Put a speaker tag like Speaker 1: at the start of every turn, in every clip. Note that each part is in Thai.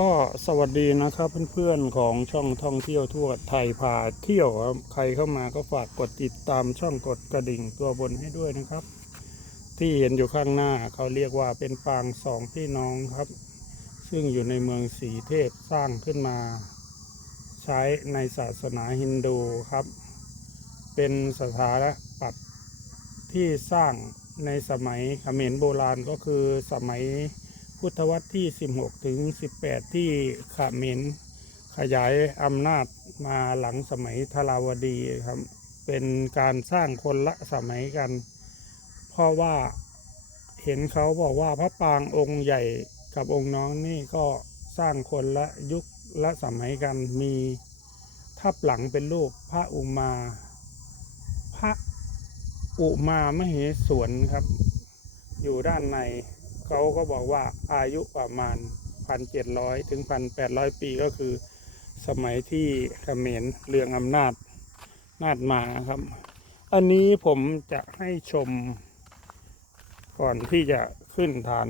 Speaker 1: ก็สวัสดีนะครับเพื่อนๆของช่องท่องเที่ยวทั่วไทยพาเที่ยวครับใครเข้ามาก็ฝากกดติดตามช่องกดกระดิ่งตัวบนให้ด้วยนะครับ ที่เห็นอยู่ข้างหน้าเขาเรียกว่าเป็นปางสองพี่น้องครับ ซึ่งอยู่ในเมืองสีเทพสร้างขึ้นมา ใช้ในศาสนาฮินดูครับ เป็นสถาปัตย์ที่สร้างในสมัยเขมรโบราณก็คือสมัย พุทธวรรที่ 16 ถึง 18 ที่เขมรขยายอำนาจมาหลังสมัยทราวดีครับ เป็นการสร้างคนละสมัยกัน เพราะว่าเห็นเขาบอกว่าพระปางองค์ใหญ่กับองค์น้องนี่ก็สร้างคนละยุคละสมัยกันมีทับหลังเป็นรูปพระอุมา พระอุมามเหสวนครับ อยู่ด้านใน เขาก็บอกว่าอายุประมาณ 1,700 ถึง 1,800 ปีก็คือ สมัยที่เขมรเรืองอำนาจนาดมาครับ อันนี้ผมจะให้ชม ก่อนที่จะขึ้นฐาน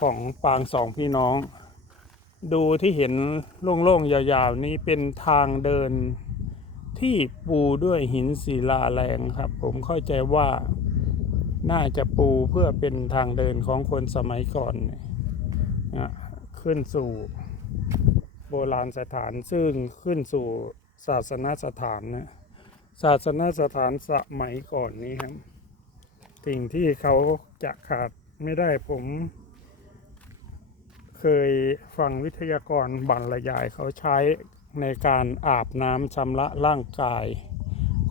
Speaker 1: ของปางสองพี่น้อง ดูที่เห็นโล่งๆ ยาวๆ นี้เป็นทางเดินที่ปูด้วยหินศิลาแรงครับ ผมเข้าใจว่า น่าจะปูเพื่อเป็นทางเดินของคนสมัยก่อนนะขึ้นสู่โบราณสถานซึ่งขึ้นสู่ศาสนสถานนะศาสนสถานสมัยก่อนนี้ครับสิ่งที่เขาจะขาดไม่ได้ผม เคยฟังวิทยากรบรรยายเขาใช้ในการอาบน้ำชำระร่างกาย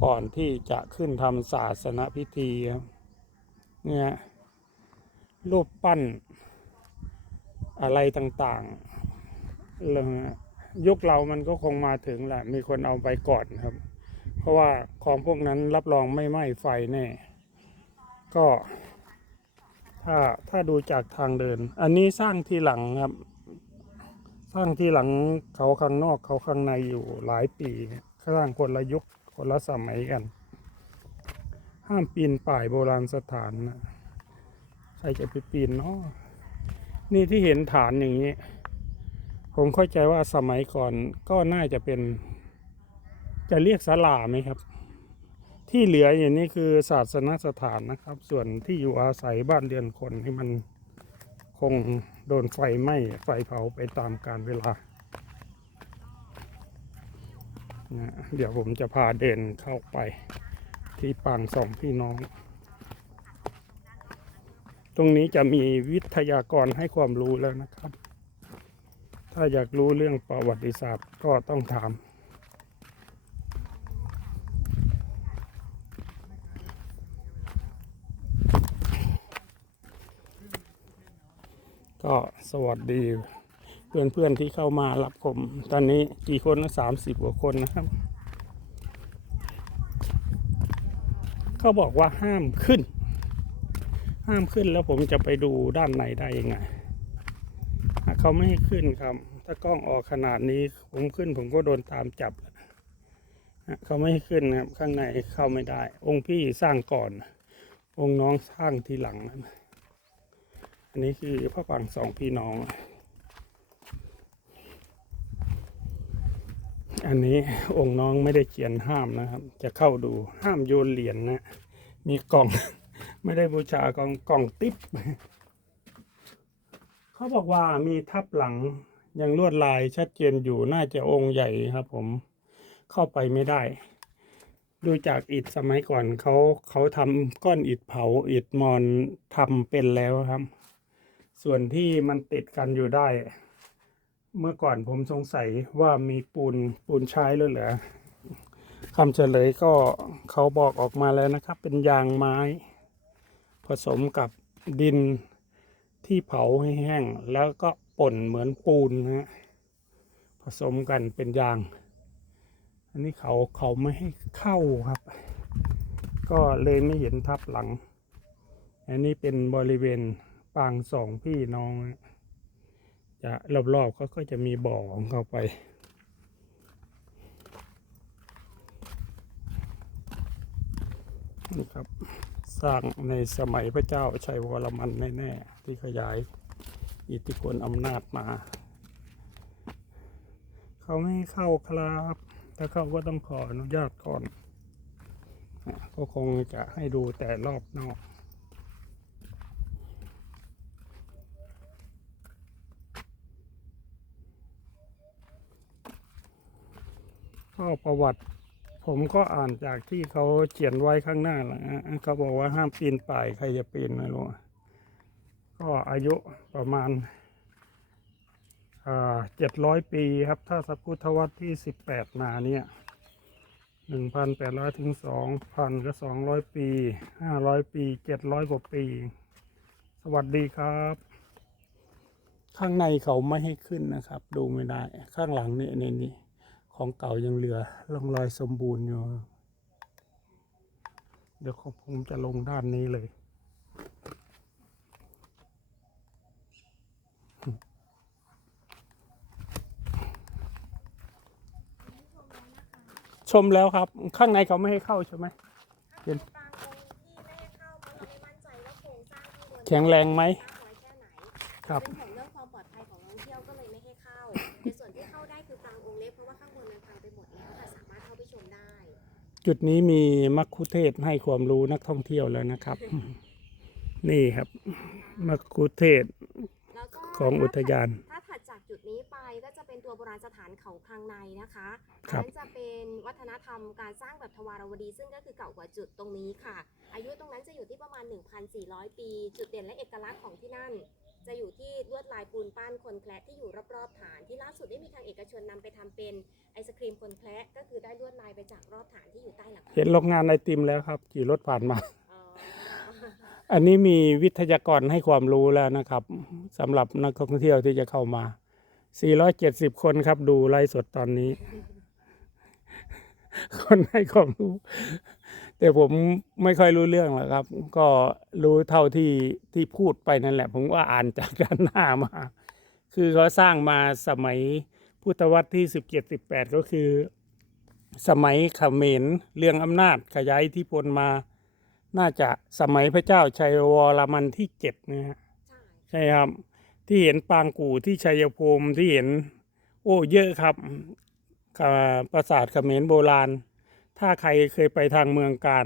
Speaker 1: ก่อนที่จะขึ้นทำศาสนพิธีครับ เนี่ยรูปปั้น อะไรต่างๆเรื่องยุคเรามันก็คงมาถึงแหละ มีคนเอาไปก่อนครับ เพราะว่าของพวกนั้นรับรองไม่ไหม้ไฟแน่ ก็ ถ้าถ้าดูจากทางเดิน อันนี้สร้างที่หลังครับ สร้างที่หลังเขาข้างนอกเขาข้างในอยู่หลายปีสร้างคนละยุคคนละสมัยกัน ห้ามปีนป่ายโบราณสถานนะใครจะไปปีนเนาะนี่ที่เห็นฐานอย่างนี้ ผมเข้าใจว่าสมัยก่อนก็น่าจะเป็น จะเรียกศาลาไหมครับ ที่เหลืออย่างนี้คือศาสนสถานนะครับ ส่วนที่อยู่อาศัยบ้านเรือนคนที่มันคงโดนไฟไหม้ไฟเผาไปตามกาลเวลานะเดี๋ยวผมจะพาเดินเข้าไป ที่ปางสองพี่น้อง ตรงนี้จะมีวิทยากรให้ความรู้แล้วนะครับ ถ้าอยากรู้เรื่องประวัติศาสตร์ก็ต้องถามก็สวัสดีเพื่อนๆที่เข้ามารับผม ตอนนี้กี่คนนะสามสิบกว่าคนนะครับ เขาบอกว่าห้ามขึ้น ห้ามขึ้นแล้วผมจะไปดูด้านในได้ยังไงเขาไม่ให้ขึ้นครับ ถ้ากล้องออกขนาดนี้ ผมขึ้น ผมก็โดนตามจับเขาไม่ให้ขึ้นครับ ข้างในเข้าไม่ได้ องค์พี่สร้างก่อน องค์น้องสร้างทีหลังนะอันนี้คือพระปางสองพี่น้อง อันนี้องค์น้องไม่ได้เขียนห้ามนะครับ จะเข้าดูห้ามโยนเหรียญนะมีกล่อง ไม่ได้บูชากล่องกล่องติ๊บเขาบอกว่ามีทับหลังยังลวดลายชัดเจนอยู่น่าจะองค์ใหญ่ครับ ผมเข้าไปไม่ได้ ดูจากอิฐสมัยก่อนเขาเขาทำก้อนอิฐเผาอิฐมอนทำเป็นแล้วครับ ส่วนที่มันติดกันอยู่ได้ เมื่อก่อนผมสงสัยว่ามีปูนปูนใช้หรือเหรอคำเฉลยก็เขาบอกออกมาแล้วนะครับ เป็นยางไม้ ผสมกับดินที่เผาให้แห้ง แล้วก็ป่นเหมือนปูนนะฮะผสมกันเป็นยาง อันนี้เขาเขาไม่ให้เข้าครับ ก็เลยไม่เห็นทับหลัง อันนี้เป็นบริเวณปางสองพี่น้องนะ จะรอบๆเขาก็จะมีบ่อของเขาไป นี่ครับ สร้างในสมัยพระเจ้าชัยวรมันแน่ๆที่ขยายอิทธิพลอำนาจมา เขาไม่ให้เข้าครับ ถ้าเข้าก็ต้องขออนุญาตก่อน ก็คงจะให้ดูแต่รอบนอก ก็ประวัติ ผมก็อ่านจากที่เขาเขียนไว้ข้างหน้าแหละเขาบอกว่าห้ามปีนป่ายใครจะปีนไม่รู้ก็อายุประมาณเจ็ดร้อยปีครับ ถ้าสพุทธวรรษที่สิบแปดมาเนี่ยหนึ่งพันแปดร้อยถึงสองพันก็สองร้อยปีห้าร้อยปีเจ็ดร้อยกว่าปี สวัสดีครับ ข้างในเขาไม่ให้ขึ้นนะครับ ดูไม่ได้ข้างหลังเนี่ยนนี้ ของเก่ายังเหลือร่องรอยสมบูรณ์อยู่ เดี๋ยวของผมจะลงด้านนี้เลย ชมแล้วครับ ข้างในเขาไม่ให้เข้าใช่ไหม
Speaker 2: ถ้าเป็นบางองค์ที่ไม่ให้เข้าเพราะเราไม่มั่นใจว่าโครงสร้างที่บน
Speaker 1: แข็งแรงไหม
Speaker 2: มากน้อยแค่ไหน
Speaker 1: ครับ จุดนี้มีมัคคุเทศก์ให้ความรู้นักท่องเที่ยวแล้วนะครับ นี่ครับมัคคุเทศก์
Speaker 2: แล้วก็
Speaker 1: ของอุทยาน
Speaker 2: ถ้าถัดจากจุดนี้ไปก็จะเป็นตัวโบราณสถานเขาพังในนะคะ
Speaker 1: ครั
Speaker 2: อั
Speaker 1: บ
Speaker 2: นั้นจะเป็นวัฒนธรรมการสร้างแบบทวารวดี ซึ่งก็คือเก่ากว่าจุดตรงนี้ค่ะ อายุตรงนั้นจะอยู่ที่ประมาณ 1,400 ปี จุดเด่นและเอกลักษณ์ของที่นั่น จะอยู่ที่ลวดลายปูนปั้นคนแคระที่อยู่รอบๆฐาน ที่ล่าสุดได้มีทางเอกชนนำไปทำเป็นไอศครีมคนแคระก็คือได้ลวดลายไปจากรอบฐานที่อยู่ใต้หลังคา
Speaker 1: เห็นโรงงานไอติมแล้วครับขี่รถผ่านมา
Speaker 2: อ๋อ
Speaker 1: อันนี้มีวิทยากรให้ความรู้แล้วนะครับสำหรับนักท่องเที่ยวที่จะเข้ามา 470 คนครับดูไลฟ์สดตอนนี้ คนให้ความรู้ แต่ผมไม่ค่อยรู้เรื่องหรอกครับ ก็รู้เท่าที่ที่พูดไปนั่นแหละ ผมว่าอ่านจากด้านหน้ามา คือเขาสร้างมาสมัยพุทธวรรษที่17 18ก็คือ สมัยเขมรเรื่องอำนาจขยายอิทธิพลมา น่าจะสมัยพระเจ้าชัยวรมันที่เจ็ดนะฮะ
Speaker 2: ใช่
Speaker 1: ใช่ครับ ที่เห็นปางกู่ที่ชัยภูมิที่เห็น โอ้เยอะครับอ่าปราสาทเขมรโบราณ ถ้าใครเคยไปทางเมืองการ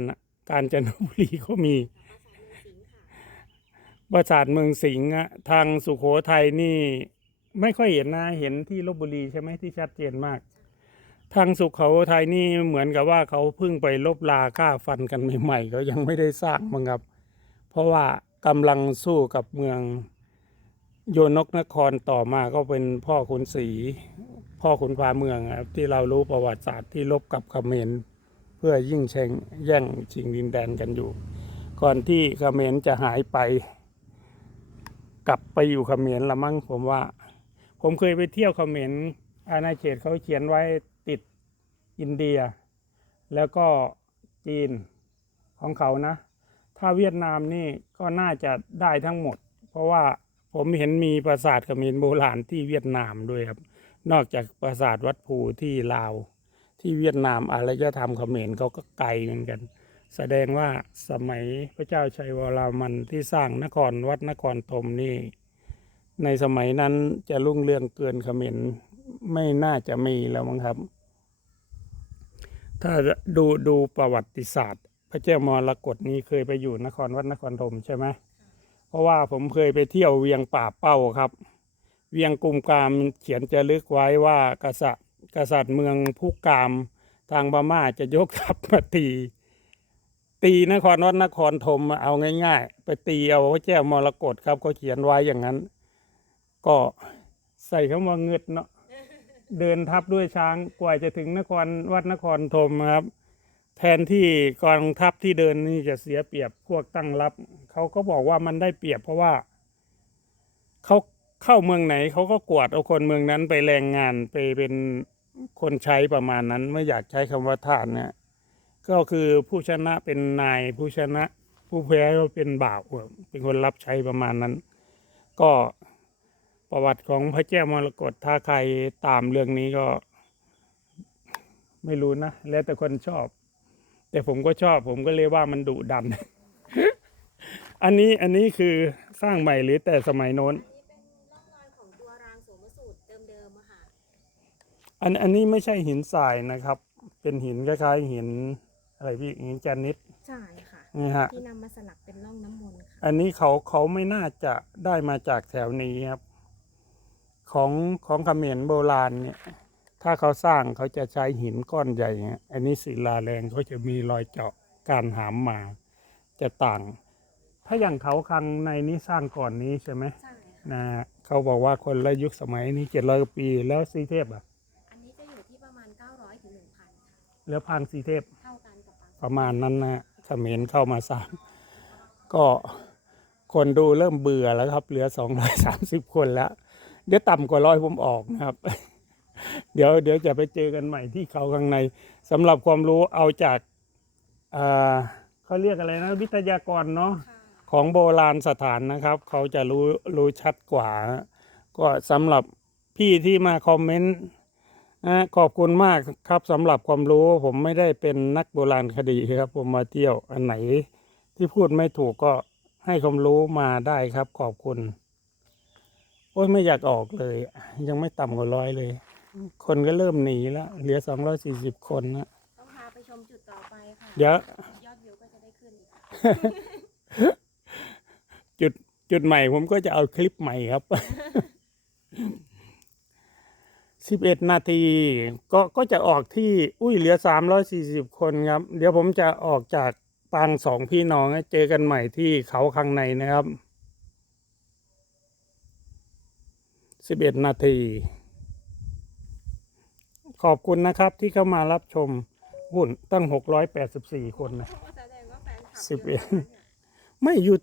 Speaker 1: กาญจนบุรีก็มี
Speaker 2: ภามืองสิงห์ค่ะ
Speaker 1: ปราสาทเมืองสิงห์อะทางสุโขทัยนี่ไม่ค่อยเห็นนะเห็นที่ลบบุรีใช่ไหมที่ชัดเจนมาก ทางสุโขทัยนี่เหมือนกับว่าเขาเพิ่งไปลบลาฆ่าฟันกันใหม่ๆเขายังไม่ได้สร้างมั้งครับ เพราะว่ากำลังสู้กับเมืองโยนกนครต่อมาก็เป็นพ่อขุนศรีพ่อขุนพาเมืองครับที่เรารู้ประวัติศาสตร์ที่ลบกับเขมร พื่อยิ่งแช่งแย่งชิงดินแดนกันอยู่ ก่อนที่เขมรจะหายไป กลับไปอยู่เขมรละมั้งผมว่า ผมเคยไปเที่ยวเขมรอาณาเขตเขาเขียนไว้ติดอินเดีย แล้วก็จีนของเขานะ ถ้าเวียดนามนี่ก็น่าจะได้ทั้งหมด เพราะว่าผมเห็นมีปราสาทเขมรโบราณที่เวียดนามด้วยครับ นอกจากปราสาทวัดภูที่ลาว ที่เวียดนามอารยธรรมเขมรเขาก็ไกลเหมือนกัน แสดงว่าสมัยพระเจ้าชัยวรมันที่สร้างนครวัดนครธมนี่ ในสมัยนั้นจะรุ่งเรืองเกินเขมรไม่น่าจะมีแล้วมั้งครับ ถ้าดูดูประวัติศาสตร์ พระเจ้ามรกตนี้เคยไปอยู่นครวัดนครธมใช่ไหมเพราะว่าผมเคยไปเที่ยวเวียงป่าเป้าครับ เวียงกุมกามเขียนจะลึกไว้ว่ากษัตริย์ กษัตริย์เมืองผู้กามทางพม่าจะยกทัพมาตี ตีนครวัดนครธมเอาง่าย ๆ ไปตีเอาพระเจ้ามรกตครับเขาเขียนไว้อย่างนั้น ก็ใส่คำว่าเงืดเนาะเดินทับด้วยช้างกว่าจะถึงนครวัดนครธมครับ แทนที่กองทัพที่เดินนี่จะเสียเปรียบพวกตั้งรับเขาก็บอกว่ามันได้เปรียบเพราะว่าเขา เข้าเมืองไหนเขาก็กวาดเอาคนเมืองนั้นไปแรงงานไปเป็นคนใช้ประมาณนั้น ไม่อยากใช้คำว่าทาสเนี่ยก็คือผู้ชนะเป็นนายผู้ชนะ ผู้แพ้ก็เป็นบ่าวเป็นคนรับใช้ประมาณนั้น ก็ประวัติของพระเจ้ามรกตถ้าใครตามเรื่องนี้ก็ ไม่รู้นะ แล้วแต่คนชอบ แต่ผมก็ชอบ ผมก็เลยว่ามันดุดัน อันนี้อันนี้คือสร้างใหม่หรือแต่สมัยโน้น
Speaker 2: อันนี้เป็นร่องรอยของตัวรางโสมสูตรเดิมๆอะ ค่ะ
Speaker 1: อันอันนี้ไม่ใช่หินทรายนะครับ เป็นหินคล้ายๆหินอะไรพี่หินแกรนิต
Speaker 2: ใช่ค่ะ
Speaker 1: นี่ฮะ
Speaker 2: ที่นำมาสลักเป็นร่องน้ำมนต์ค่ะ
Speaker 1: อันนี้เขาเขาไม่น่าจะได้มาจากแถวนี้ครับ ของของเขมรโบราณเนี่ย ถ้าเขาสร้างเขาจะใช้หินก้อนใหญ่เงี้ยอันนี้ศิลาแรงเขาจะมีรอยเจาะการหามมา จะต่าง ถ้าอย่างเขาคังในนี้สร้างก่อนนี้ใช่ไหม
Speaker 2: ใช่ค่ะ
Speaker 1: นะฮะเขาบอกว่าคนละยุคสมัยนี้เจ็ดร้อยกว่าปีแล้วสีเทพอะ
Speaker 2: อันนี้จะอยู่ที่ประมาณ 900ถึง1,000 ค่ะ
Speaker 1: แล้วพังสีเทพ
Speaker 2: เท่ากันกับปาง
Speaker 1: ประมาณนั้นนะเขมรเข้ามาสร้างก็คนดูเริ่มเบื่อแล้วครับ เหลือสองร้อยสามสิบคนแล้ว เดี๋ยวต่ำกว่าร้อยผมออกนะครับ เดี๋ยวเดี๋ยวจะไปเจอกันใหม่ที่เขาข้างในสำหรับความรู้เอาจากอ่าเขาเรียกอะไรนะ วิทยากรเนาะ
Speaker 2: ค่ะ
Speaker 1: ของโบราณสถานนะครับ เขาจะรู้รู้ชัดกว่า ก็สำหรับพี่ที่มาคอมเมนต์ นะขอบคุณมากครับสำหรับความรู้ผมไม่ได้เป็นนักโบราณคดีครับ ผมมาเที่ยวอันไหนที่พูดไม่ถูกก็ให้ความรู้มาได้ครับ ขอบคุณ โอ้ยไม่อยากออกเลย ยังไม่ต่ำกว่าร้อยเลย คนก็เริ่มหนีแล้วเหลือสองร้อยสี่สิบคนนะ
Speaker 2: ต้องพาไปชมจุดต่อไปค่ะ
Speaker 1: เดี๋ยว
Speaker 2: ยอดวิวก็จะได้ขึ้นอีกค่ะ
Speaker 1: จุดจุดใหม่ผมก็จะเอาคลิปใหม่ครับ สิบเอ็ดนาที ก็ก็จะออกที่อุ้ยเหลือสามร้อยสี่สิบคนครับ เดี๋ยวผมจะออกจากปางสองพี่น้องเจอกันใหม่ที่เขาข้างในนะครับสิบเอ็ดนาที ขอบคุณนะครับที่เข้ามารับชมหุ่นตั้งหกร้อยแปดสิบสี่คนนะสิบเอ็ด
Speaker 2: ยะมากนี่ย
Speaker 1: ไม่ยู